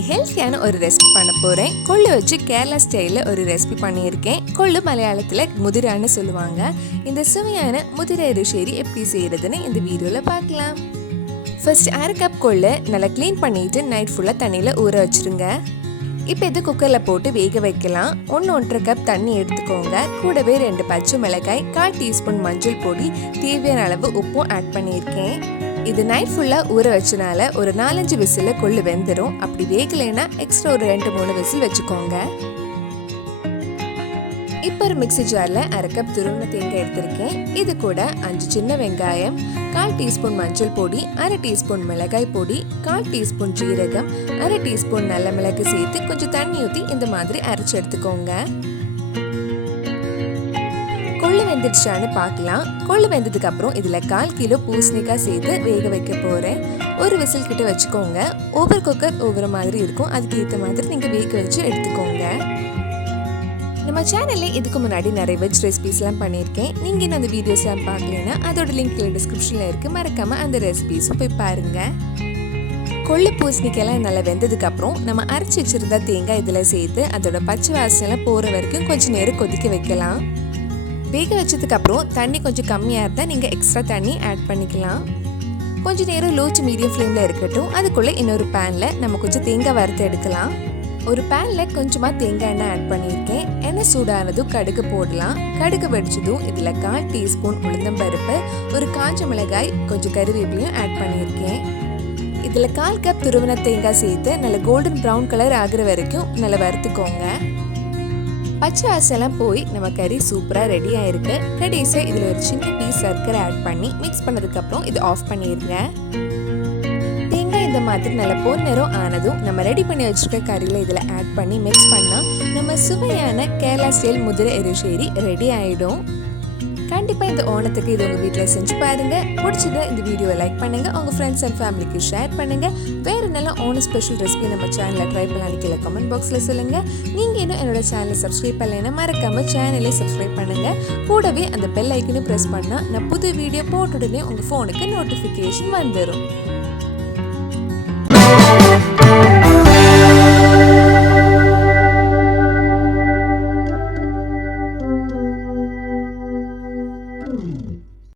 இன்னைக்கு ஹெல்த்தியான ஒரு ரெசிபி பண்ண போறேன். கொள்ளு வச்சு கேரளா ஸ்டைல்ல ஒரு ரெசிபி பண்ணியிருக்கேன். கொள்ளு மலையாளத்துல முதிரான்னு சொல்லுவாங்க. இந்த சுவையான முதிரை எரிசரி எப்படி செய்யறதுன்னு இந்த வீடியோல பார்க்கலாம். ஃபர்ஸ்ட் 1/2 கப் கொள்ளு நல்லா க்ளீன் பண்ணிட்டு நைட் ஃபுல்லா தண்ணியில ஊற வச்சிருங்க. இப்போ இது குக்கர்ல போட்டு வேக வைக்கலாம். 1-1.5 கப் தண்ணி எடுத்துக்கோங்க. கூடவே 2 பச்சை மிளகாய், 1/4 டீஸ்பூன் மஞ்சள் பொடி, தேவையான அளவு உப்பும் ஆட் பண்ணியிருக்கேன். இது நைட் ஃபுல்லா ஊற வச்சனால ஒரு 4-5 விசில் கொள்ளு வெந்துடும். அப்படி வேகலைன்னா எக்ஸ்ட்ரா ஒரு 2-3 விசில் வச்சுக்கோங்க. இப்போ ஒரு மிக்ஸி ஜார்ல 1/2 கப் துருவின தேங்காய் எடுத்திருக்கேன். இது கூட 5 சின்ன வெங்காயம், 1/4 டீஸ்பூன் மஞ்சள் பொடி, 1/2 டீஸ்பூன் மிளகாய் பொடி, 1/4 டீஸ்பூன் ஜீரகம், 1/2 டீஸ்பூன் நல்ல மிளகு சேர்த்து கொஞ்சம் தண்ணி ஊற்றி இந்த மாதிரி அரைச்சு எடுத்துக்கோங்க. கொள்ளு வெந்துடுச்சான்னு பார்க்கலாம். கொள்ளு வெந்ததுக்கு அப்புறம் இதுல 1/4 கிலோ பூசணிக்காய் சேர்த்து வேக வைக்க போறேன். ஒரு விசில் கிட்ட வச்சுக்கோங்க. ஓவர் குக்கர் ஒவ்வொரு மாதிரி இருக்கும். அதுக்கு ஏற்ற மாதிரி நீங்க வேக வச்சு எடுத்துக்கோங்க. நம்ம சேனல்ல இதுக்கு முன்னாடி நிறைய வெஜ் ரெசிபிஸ்லாம் பண்ணியிருக்கேன். நீங்க இன்னும் அந்த வீடியோஸ்லாம் பார்க்கலன்னா அதோட லிங்க் டிஸ்கிரிப்ஷன்ல இருக்கு. மறக்காம அந்த ரெசிபிஸும் போய் பாருங்க. கொள்ளு பூசணிக்காயெல்லாம் நல்லா வெந்ததுக்கு அப்புறம் நம்ம அரைச்சி வச்சிருந்த தேங்காய் இதுல சேர்த்து அதோட பச்சை வாசனை போற வரைக்கும் கொஞ்சம் நேரம் கொதிக்க வைக்கலாம். வேக வச்சதுக்கு அப்புறம் தண்ணி கொஞ்சம் கம்மியாக இருந்தால் நீங்கள் எக்ஸ்ட்ரா தண்ணி ஆட் பண்ணிக்கலாம். கொஞ்சம் நேரம் லோ டு மீடியம் ஃப்ளேமில் இருக்கட்டும். அதுக்குள்ளே இன்னொரு பேனில் நம்ம கொஞ்சம் தேங்காய் வறுத்து எடுக்கலாம். ஒரு பேனில் கொஞ்சமாக தேங்காய் எண்ணெய் ஆட் பண்ணியிருக்கேன். எண்ணெய் சூடானதும் கடுகு போடலாம். கடுகு வெடிச்சதும் இதில் 1/4 டீஸ்பூன் உளுந்தம்பருப்பு, ஒரு காஞ்ச மிளகாய், கொஞ்சம் கருவேப்பிலையும் ஆட் பண்ணியிருக்கேன். இதில் 1/4 கப் துருவின தேங்காய் சேர்த்து நல்ல கோல்டன் ப்ரௌன் கலர் ஆகுற வரைக்கும் நல்லா வறுத்துக்கோங்க. பச்சை வாசெல்லாம் போய் நம்ம கறி சூப்பராக ரெடி ஆயிருக்கு. கடைசியாக இதில் ஒரு சின்ன பீஸ் சர்க்கரை ஆட் பண்ணி மிக்ஸ் பண்ணதுக்கப்புறம் இது ஆஃப் பண்ணிடுங்க. தேங்காய் இந்த மாதிரி நல்ல பொன் நிறம் ஆனதும் நம்ம ரெடி பண்ணி வச்சுருக்க கறியில் இதில் ஆட் பண்ணி மிக்ஸ் பண்ணால் நம்ம சுவையான கேரளா ஸ்டைல் முதிரை எரிசரி ரெடி ஆகிடும். கண்டிப்பாக இந்த ஓணத்துக்கு இது உங்கள் வீட்டில் செஞ்சு பாருங்க. பிடிச்சதை இந்த வீடியோவை லைக் பண்ணுங்க, உங்கள் ஃப்ரெண்ட்ஸ் அண்ட் ஃபேமிலிக்கு ஷேர் பண்ணுங்க. வேறு நல்ல ஓணம் ஸ்பெஷல் ரெசிபி நம்ம சேனலில் ட்ரை பண்ணலான்னு கீழே கமெண்ட் பாக்ஸில் சொல்லுங்க. நீங்கள் இன்னும் என்னோட சேனலை சப்ஸ்கிரைப் பண்ணலைன்னா மறக்காம சேனலை சப்ஸ்கிரைப் பண்ணுங்க. கூடவே அந்த பெல் ஐக்கனை ப்ரெஸ் பண்ணால் நான் புது வீடியோ போட்ட உடனே உங்கள் ஃபோனுக்கு நோட்டிஃபிகேஷன் வந்துடும்.